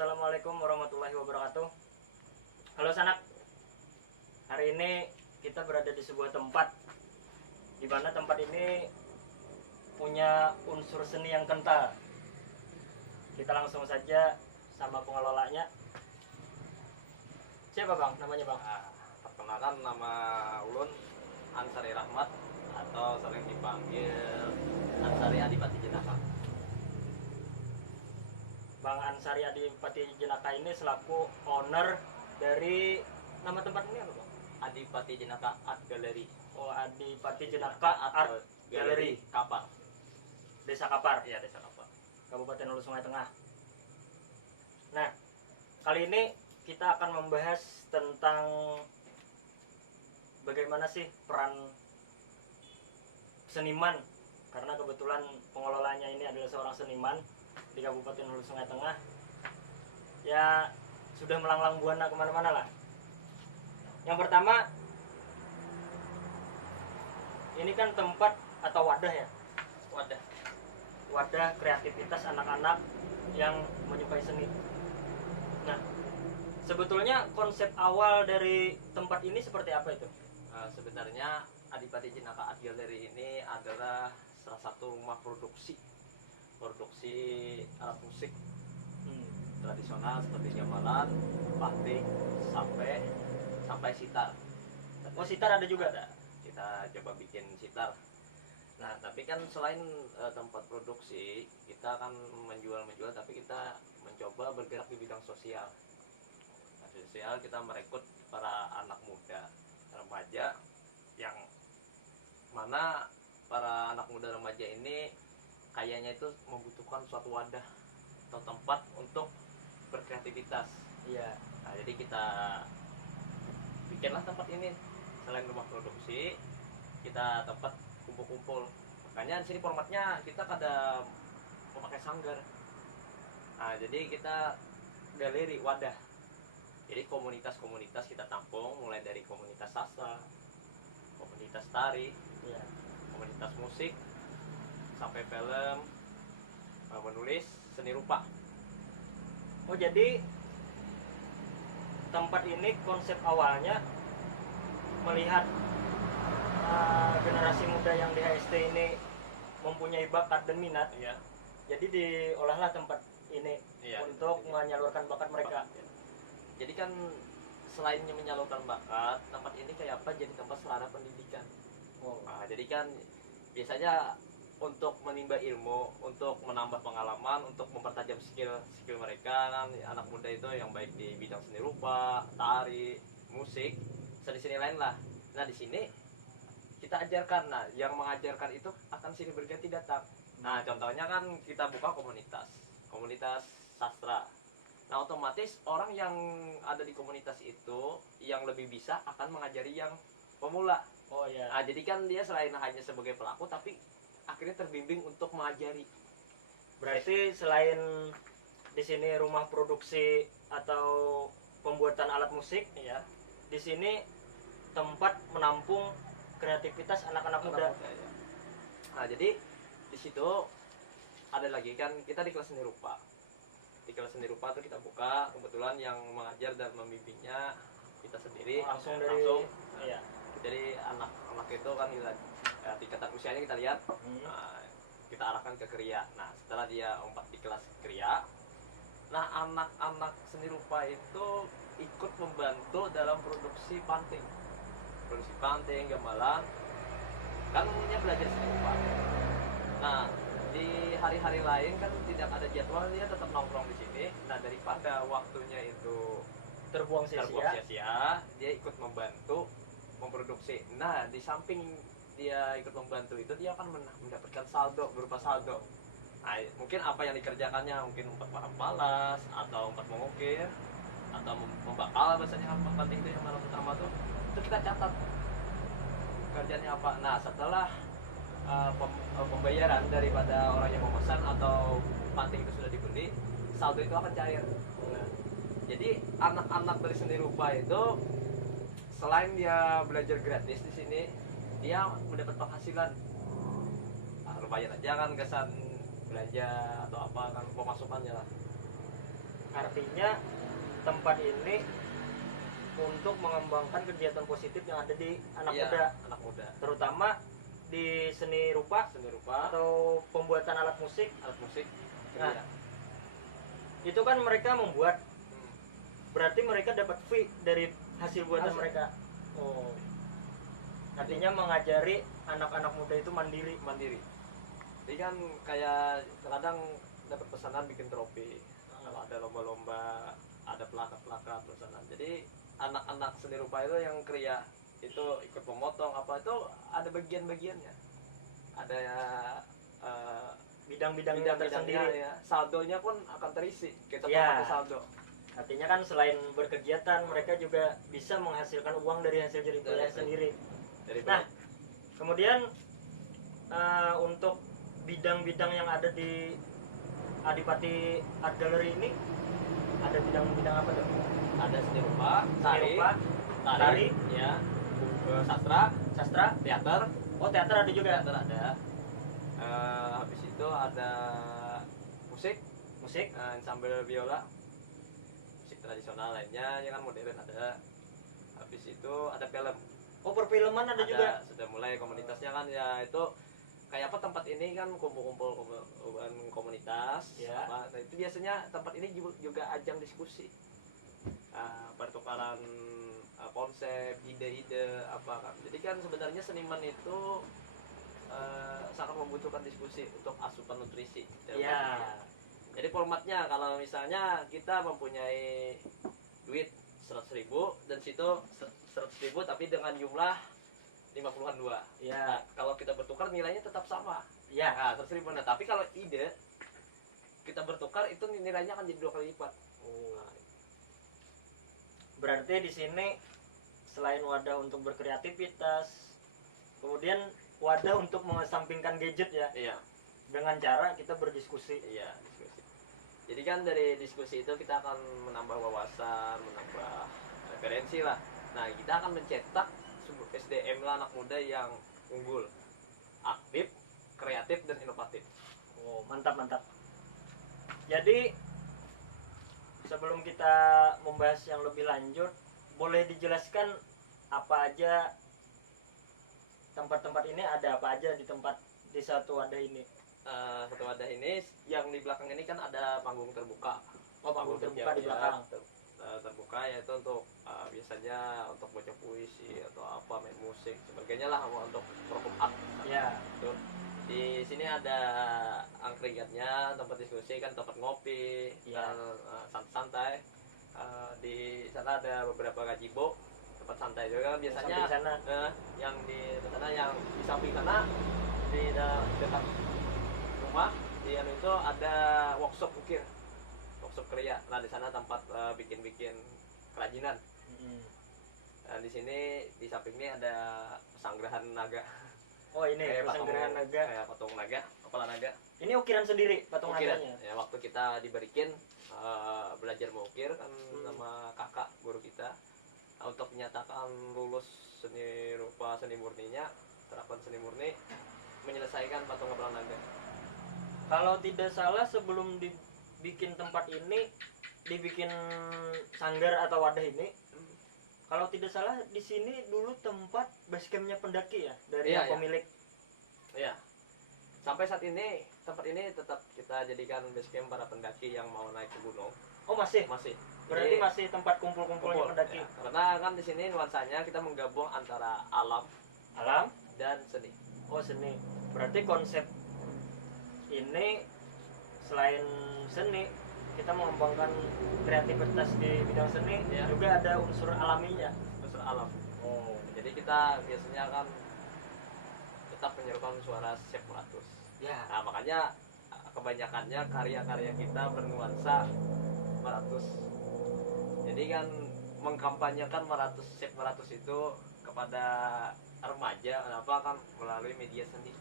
Assalamualaikum warahmatullahi wabarakatuh. Halo Sanak, hari ini kita berada di sebuah tempat di mana tempat ini punya unsur seni yang kental. Kita langsung saja sama pengelolanya. Siapa bang? Namanya bang? Perkenalkan, nama ulun Ansari Rahmat atau sering dipanggil Ansari Adipati Jenaka. Bang Ansari Adipati Jenaka ini selaku owner dari nama tempat ini apa bang? Adipati Jenaka Art Gallery. Oh, Adipati Jenaka Art Gallery, Kapar. Desa Kapar, Iya, Desa Kapar. Kabupaten Hulu Sungai Tengah. Nah, kali ini kita akan membahas tentang bagaimana sih peran seniman, karena kebetulan pengelolanya ini adalah seorang seniman di Kabupaten Hulu Sungai Tengah. Ya, sudah melanglang buana kemana-mana lah. Yang pertama, ini kan tempat atau wadah ya, wadah kreativitas anak-anak yang menyukai seni. Nah, sebetulnya konsep awal dari tempat ini seperti apa itu? Sebenarnya Adipati Jenaka Art Gallery ini adalah salah satu rumah produksi alat musik tradisional seperti gamelan, panting, sampai sitar. Oh, sitar ada juga? Ada. Kita coba bikin sitar. Nah, tapi kan selain tempat produksi, kita akan menjual, tapi kita mencoba bergerak di bidang sosial. Nah, sosial kita merekrut para anak muda, remaja, yang mana para anak muda remaja ini kayaknya itu membutuhkan suatu wadah atau tempat untuk berkreativitas. Iya. Nah, jadi kita bikinlah tempat ini. Selain rumah produksi, kita tempat kumpul-kumpul. Makanya di sini formatnya kita kada memakai sanggar. Nah, jadi kita galeri wadah. Jadi komunitas-komunitas kita tampung, mulai dari komunitas sastra, komunitas tari, Iya. komunitas musik, sampai film, menulis, seni rupa. Oh, jadi tempat ini konsep awalnya melihat generasi muda yang di HST ini mempunyai bakat dan minat. Iya. Jadi diolahlah tempat ini Iya, untuk iya. menyalurkan bakat mereka. Jadi kan selain menyalurkan bakat, tempat ini kayak apa? Jadi tempat sarana pendidikan. Oh. Nah, jadi kan biasanya untuk menimba ilmu, untuk menambah pengalaman, untuk mempertajam skill mereka kan, anak muda itu yang baik di bidang seni rupa, tari, musik, seni-seni lain lah. Nah, di sini kita ajarkan. Nah, yang mengajarkan itu akan silih berganti datang. Nah, contohnya kan kita buka komunitas sastra. Nah, otomatis orang yang ada di komunitas itu yang lebih bisa akan mengajari yang pemula. Oh ya. Nah, jadi kan dia selain hanya sebagai pelaku, tapi akhirnya terbimbing untuk mengajari. Berarti selain di sini rumah produksi atau pembuatan alat musik, Iya. di sini tempat menampung kreativitas anak-anak muda. Ya. Nah, jadi di situ ada lagi kan kita di kelas seni rupa. Di kelas seni rupa tuh kita buka, kebetulan yang mengajar dan membimbingnya kita sendiri. Langsung dari iya. Jadi anak-anak itu kan kita tingkatan usianya kita lihat, nah, kita arahkan ke kriya. Nah, setelah dia lompat di kelas kriya, nah anak-anak seni rupa itu ikut membantu dalam produksi panting, gamelan, kan umumnya belajar seni rupa. Nah, di hari-hari lain kan tidak ada jadwal, dia tetap nongkrong di sini. Nah, daripada waktunya itu terbuang sia-sia, dia ikut membantu memproduksi. Nah, di samping dia ikut membantu itu, dia akan mendapatkan saldo, berupa saldo. Nah, mungkin apa yang dikerjakannya, mungkin umpat palas, atau umpat mengukir, atau membakal, biasanya kan penting itu yang malam pertama tuh, itu kita catat kerjanya apa. Nah, setelah pembayaran daripada orang yang memesan atau panting itu sudah dibeli, saldo itu akan cair. Nah, jadi anak-anak dari seni rupa itu selain dia belajar gratis di sini, dia mendapat penghasilan. Nah, lumayan aja kan kesan belanja atau apa kan pemasukannya lah. Artinya tempat ini untuk mengembangkan kegiatan positif yang ada di anak Iya, muda, anak muda. terutama di seni rupa Seni rupa, atau pembuatan alat musik. alat musik. Nah, Iya. itu kan mereka membuat, Hmm. berarti mereka dapat fee dari hasil buatan Hasil. mereka. Oh, artinya mengajari anak-anak muda itu mandiri. Mandiri. Jadi kan kayak kadang dapat pesanan bikin trofi. Kalau ada lomba-lomba, ada plakat-plakat pesanan. Jadi anak-anak seni rupa itu yang kriya itu ikut memotong apa itu ada bagian-bagiannya. Ada Bidang-bidangnya bidang-bidangnya tersendiri. ya. Saldonya pun akan terisi. Kita Ya. pakai saldo. Artinya kan selain berkegiatan, mereka juga bisa menghasilkan uang dari hasil jerih payah sendiri. Dari Nah, kemudian untuk bidang-bidang yang ada di Adipati Art Gallery ini, ada bidang-bidang apa tuh? ada seni rupa, Seni tari, rupa, tari, ya, sastra, sastra, teater, oh teater ada juga. teater ada. Habis itu ada musik, Musik, ensemble biola, musik tradisional lainnya, yang kan modern ada. Habis itu ada film, oh perfilman ada juga. sudah mulai komunitasnya kan ya itu kayak apa tempat ini kan kumpul-kumpul komunitas. Ya. Nah itu biasanya tempat ini juga ajang diskusi, pertukaran konsep, ide-ide apa kan. Jadi kan sebenarnya seniman itu sangat membutuhkan diskusi untuk asupan nutrisi. Ya, Jadi formatnya kalau misalnya kita mempunyai duit 100.000 dan situ 100.000 tapi dengan jumlah 50-an dua. ya, Nah, kalau kita bertukar nilainya tetap sama. ya. Nah, 100.000. Nah, tapi kalau ide kita bertukar itu nilainya akan jadi 2 kali lipat. Oh. Berarti di sini selain wadah untuk berkreativitas, kemudian wadah untuk mengesampingkan gadget ya, Iya, dengan cara kita berdiskusi. iya, diskusi. Jadi kan dari diskusi itu kita akan menambah wawasan, menambah referensi lah. Nah, kita akan mencetak SDM lah anak muda yang unggul, aktif, kreatif dan inovatif. Oh, mantap mantap. Jadi sebelum kita membahas yang lebih lanjut, boleh dijelaskan apa aja tempat-tempat ini, ada apa aja di satu wadah ini? Satu wadah ini yang di belakang ini kan ada panggung terbuka. Oh, panggung terbuka di Ya, belakang. terbuka yaitu untuk biasanya untuk baca puisi atau apa main musik sebagainya lah untuk perform art. Ya, Tuh. Di sini ada angkringannya, tempat diskusi kan, tempat ngopi Ya. dan santai. Di sana ada beberapa gazebo, tempat santai juga kan biasanya. Samping sana. Yang di sana yang di samping sana di dekat rumah di anu itu ada workshop ukir, workshop kriya. Nah di sana tempat bikin kerajinan. Mm. Dan di sini di samping ini ada pesanggrahan naga. Oh, ini pesanggrahan naga. Kayak patung naga, kepala naga. Ini ukiran sendiri patung Ukiran. naganya. Ya, waktu kita diberikan belajar mengukir kan sama kakak guru kita. Nah, untuk menyatakan lulus seni rupa seni murninya, terapan seni murni, menyelesaikan patung kepala naga. Kalau tidak salah sebelum dibikin tempat ini, dibikin sanggar atau wadah ini, kalau tidak salah di sini dulu tempat basecampnya pendaki ya dari Iya, iya. pemilik. Iya. Sampai saat ini tempat ini tetap kita jadikan base camp para pendaki yang mau naik ke gunung. Oh, masih. Masih. Berarti Jadi, masih tempat kumpul-kumpulnya kumpul, pendaki. ya. Karena kan di sini nuansanya kita menggabung antara alam Alam, dan seni. oh seni. Berarti konsep ini selain seni, kita mengembangkan kreativitas di bidang seni, Ya. juga ada unsur alaminya. Unsur alam. Oh. Jadi kita biasanya kan tetap menyerukan suara Chef Muratus. Ya. Nah, makanya kebanyakannya karya-karya kita bernuansa Muratus. Jadi kan mengkampanyekan Chef Muratus itu kepada remaja, kenapa kan melalui media seni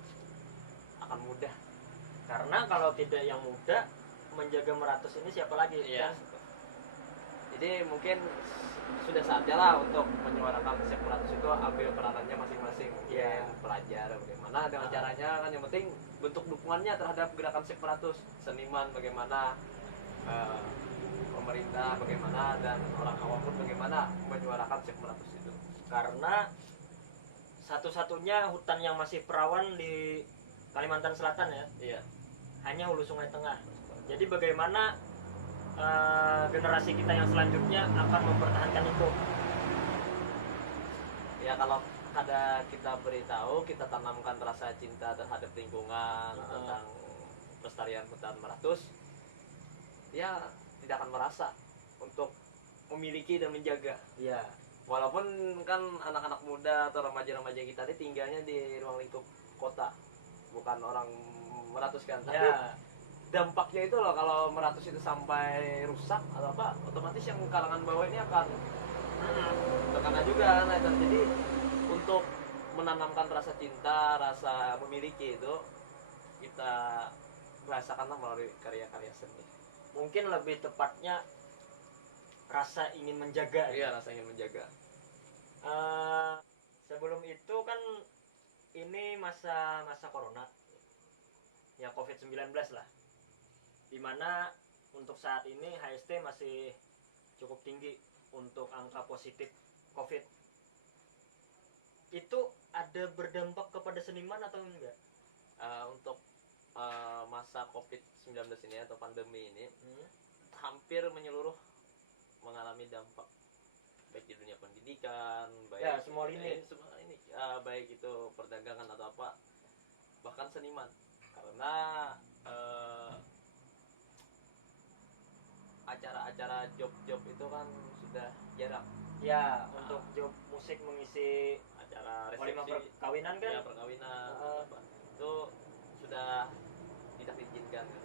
akan mudah. Karena kalau tidak yang muda menjaga meratus ini siapa lagi? Iya. Kan? Jadi mungkin sudah saatnya lah untuk menyuarakan Chef Muratus itu ambil peranannya masing-masing. Iya. Belajar bagaimana dengan caranya kan, yang penting bentuk dukungannya terhadap gerakan Chef Muratus. Seniman bagaimana pemerintah bagaimana dan orang awam pun bagaimana menyuarakan Syekh Meratus itu. Karena satu-satunya hutan yang masih perawan di Kalimantan Selatan ya, Iya. hanya hulu Sungai Tengah. Jadi bagaimana generasi kita yang selanjutnya akan mempertahankan itu? Ya kalau ada kita beritahu, kita tanamkan rasa cinta terhadap lingkungan, tentang pelestarian hutan Meratus, dia tidak akan merasa untuk memiliki dan menjaga. Iya. Walaupun kan anak-anak muda atau remaja-remaja kita ini tinggalnya di ruang lingkup kota, bukan orang Meratus kan, tapi Ya. dampaknya itu loh, kalau Meratus itu sampai rusak atau apa, otomatis yang kalangan bawah ini akan terkena juga. Nah, dan jadi untuk menanamkan rasa cinta, rasa memiliki itu kita rasakanlah melalui karya-karya seni. Mungkin lebih tepatnya rasa ingin menjaga. Iya, rasa ingin menjaga. Sebelum itu kan ini masa corona ya, COVID-19 lah, dimana untuk saat ini HST masih cukup tinggi untuk angka positif COVID. Itu ada berdampak kepada seniman atau enggak? Untuk masa COVID-19 ini atau pandemi ini hampir menyeluruh mengalami dampak, baik di dunia pendidikan, baik Ya, semua lini. Baik itu perdagangan atau apa, bahkan seniman, karena acara-acara job-job itu kan sudah jarang. Ya, untuk job musik mengisi Acara walimah resepsi, perkawinan kan? ya perkawinan, apa, itu sudah tidak diizinkan kan.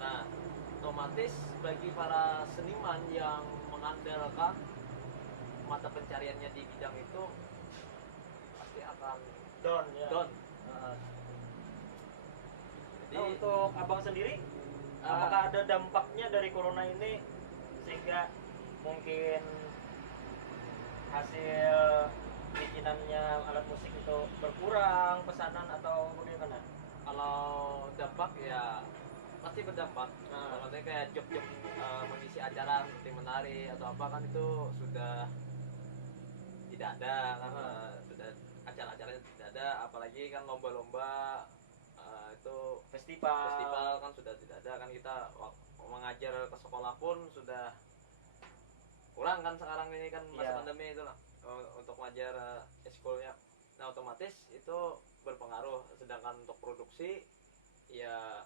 Nah, otomatis bagi para seniman yang mengandalkan mata pencariannya di bidang itu pasti akan Down ya. down. Jadi Nah, untuk abang sendiri, apakah ada dampaknya dari corona ini sehingga mungkin hasil bikinannya alat musik itu berkurang pesanan atau bagaimana? kalau dampak ya pasti berdampak. Maksudnya kayak job-job mengisi acara seperti menari atau apa kan itu sudah tidak ada kan, sudah acara-acaranya tidak ada, apalagi kan lomba-lomba itu festival kan sudah tidak ada kan. Kita mengajar ke sekolah pun sudah kurang kan sekarang ini kan masa pandemi itu lah, untuk mengajar eskulnya. Nah, otomatis itu berpengaruh, sedangkan untuk produksi ya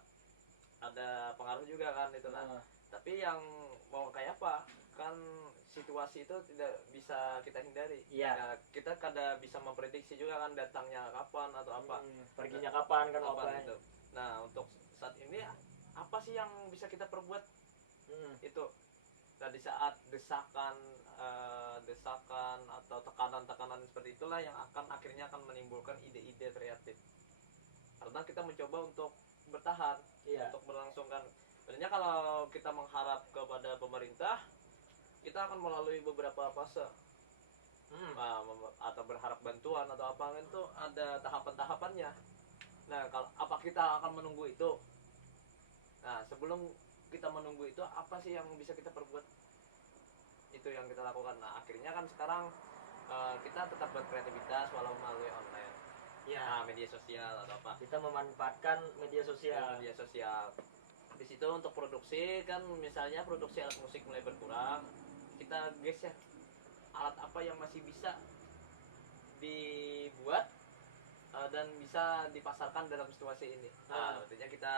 ada pengaruh juga kan itu lah. Tapi yang mau kayak apa kan, situasi itu tidak bisa kita hindari. Nah, kita kada bisa memprediksi juga kan datangnya kapan atau apa, perginya kapan kan apa itu. Nah, untuk saat ini apa sih yang bisa kita perbuat itu. Nah, di saat desakan atau tekanan-tekanan seperti itulah yang akhirnya akan menimbulkan ide-ide kreatif. Karena kita mencoba untuk bertahan, untuk berlangsungkan. Sebenarnya kalau kita mengharap kepada pemerintah, kita akan melalui beberapa fase. Atau berharap bantuan atau apa itu ada tahapan-tahapannya. Nah, kalau apa kita akan menunggu itu? Nah, sebelum kita menunggu itu, apa sih yang bisa kita perbuat? Itu yang kita lakukan. Nah, akhirnya kan sekarang kita tetap berkreativitas walau melalui online. Media sosial atau apa. Kita memanfaatkan media sosial. Di situ untuk produksi kan, misalnya produksi alat musik mulai berkurang, kita geser alat apa yang masih bisa dibuat dan bisa dipasarkan dalam situasi ini. Nah, artinya kita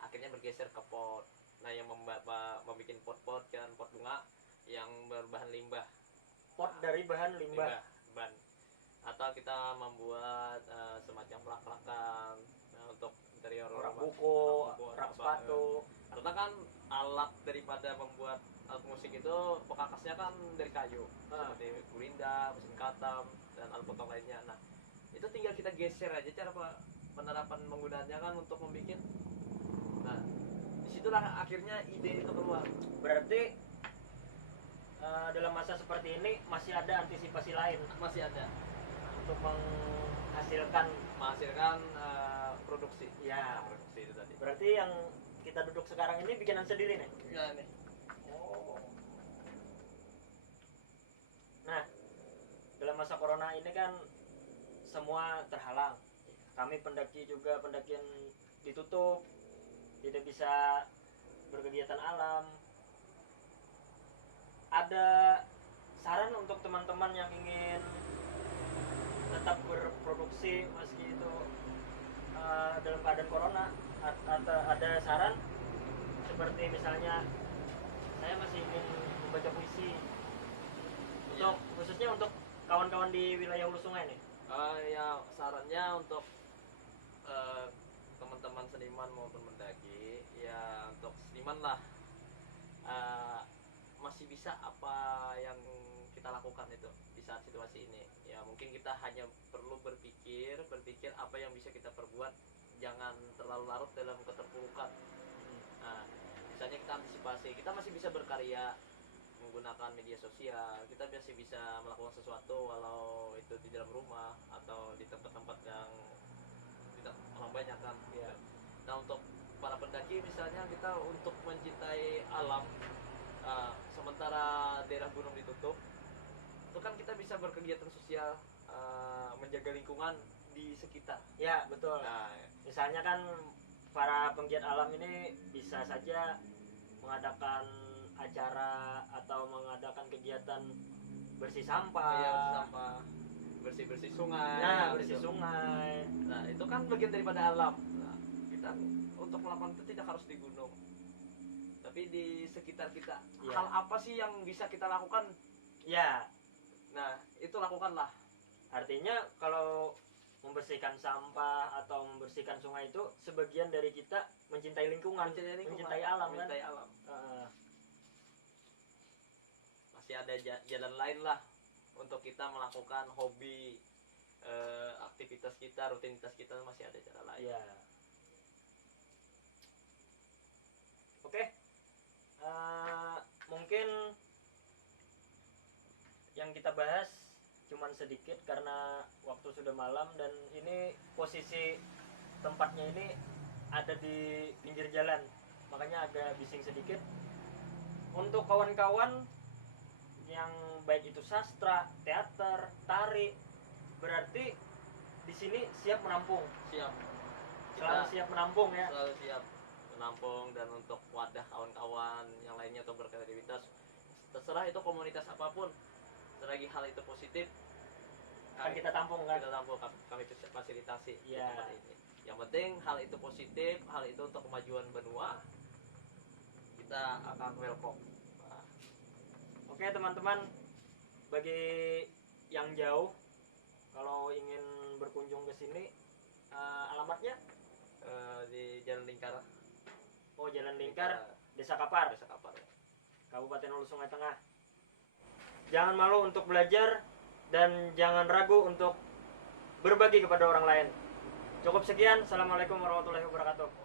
akhirnya bergeser ke pot. Nah, yang membuat pot-pot kan, pot bunga yang berbahan limbah. Pot dari bahan limbah. Ban. Atau kita membuat semacam rak-rakan untuk interior rak rumah, buku, rak sepatu. Karena kan alat daripada membuat alat musik itu pekakasnya kan dari kayu, seperti gulinda, mesin katam, dan alat potong lainnya. Nah, itu tinggal kita geser aja cara penerapan penggunaannya kan untuk membuat. Nah, disitulah akhirnya ide itu keluar. Berarti dalam masa seperti ini masih ada antisipasi lain? Masih ada untuk menghasilkan produksi. Ya, produksi itu tadi. Berarti yang kita duduk sekarang ini bikinan sendiri nih? Ya, nih. Oh, masa corona ini kan semua terhalang. Kami pendaki juga pendakian ditutup, tidak bisa berkegiatan alam. Ada saran untuk teman-teman yang ingin tetap berproduksi meski itu dalam keadaan corona, atau ada saran seperti misalnya saya masih ingin membaca puisi untuk khususnya untuk kawan-kawan di wilayah hulu sungai nih. Ya sarannya untuk teman-teman seniman maupun mendaki, ya untuk seniman lah, masih bisa apa yang kita lakukan itu di saat situasi ini. Ya mungkin kita hanya perlu berpikir apa yang bisa kita perbuat, jangan terlalu larut dalam keterpurukan. Nah, misalnya kita antisipasi, kita masih bisa berkarya menggunakan media sosial, kita masih bisa melakukan sesuatu walau itu di dalam rumah atau di tempat-tempat yang tidak orang banyak kan. Ya. Nah untuk para pendaki misalnya, kita untuk mencintai alam, sementara daerah gunung ditutup, itu kan kita bisa berkegiatan sosial, menjaga lingkungan di sekitar. Ya betul. Nah, Misalnya kan para penggiat alam ini bisa saja mengadakan acara atau mengadakan kegiatan bersih sampah. ya sampah, bersih sungai. Nah, bersih gitu. sungai. Nah itu kan bagian daripada alam. Nah, kita untuk melakukan itu tidak harus di gunung, tapi di sekitar kita. Ya. Hal apa sih yang bisa kita lakukan? Ya, Nah itu lakukanlah. artinya kalau membersihkan sampah atau membersihkan sungai itu sebagian dari kita mencintai lingkungan, mencintai alam kan. mencintai alam. Uh, Masih ada jalan lain lah untuk kita melakukan hobi, aktivitas kita, rutinitas kita, masih ada cara lain. ya. Oke. Mungkin yang kita bahas cuman sedikit karena waktu sudah malam dan ini posisi tempatnya ini ada di pinggir jalan, makanya agak bising sedikit. Untuk kawan-kawan yang baik itu sastra, teater, tari, berarti di sini siap menampung. Siap. Selalu Kita siap menampung ya. selalu siap menampung, dan untuk wadah kawan-kawan yang lainnya atau berkreativitas, terserah itu komunitas apapun, selagi hal itu positif, Kan kita tampung kan. kita tampung, kami fasilitasi di Iya. tempat ini. Yang penting hal itu positif, hal itu untuk kemajuan benua, kita akan welcome. Nah, Oke teman-teman, bagi yang jauh kalau ingin berkunjung ke sini, alamatnya di Jalan Lingkar, Jalan Lingkar, Desa Kapar, Desa Kapar. Kabupaten Hulu Sungai Tengah. Jangan malu untuk belajar dan jangan ragu untuk berbagi kepada orang lain. Cukup sekian. Assalamualaikum warahmatullahi wabarakatuh.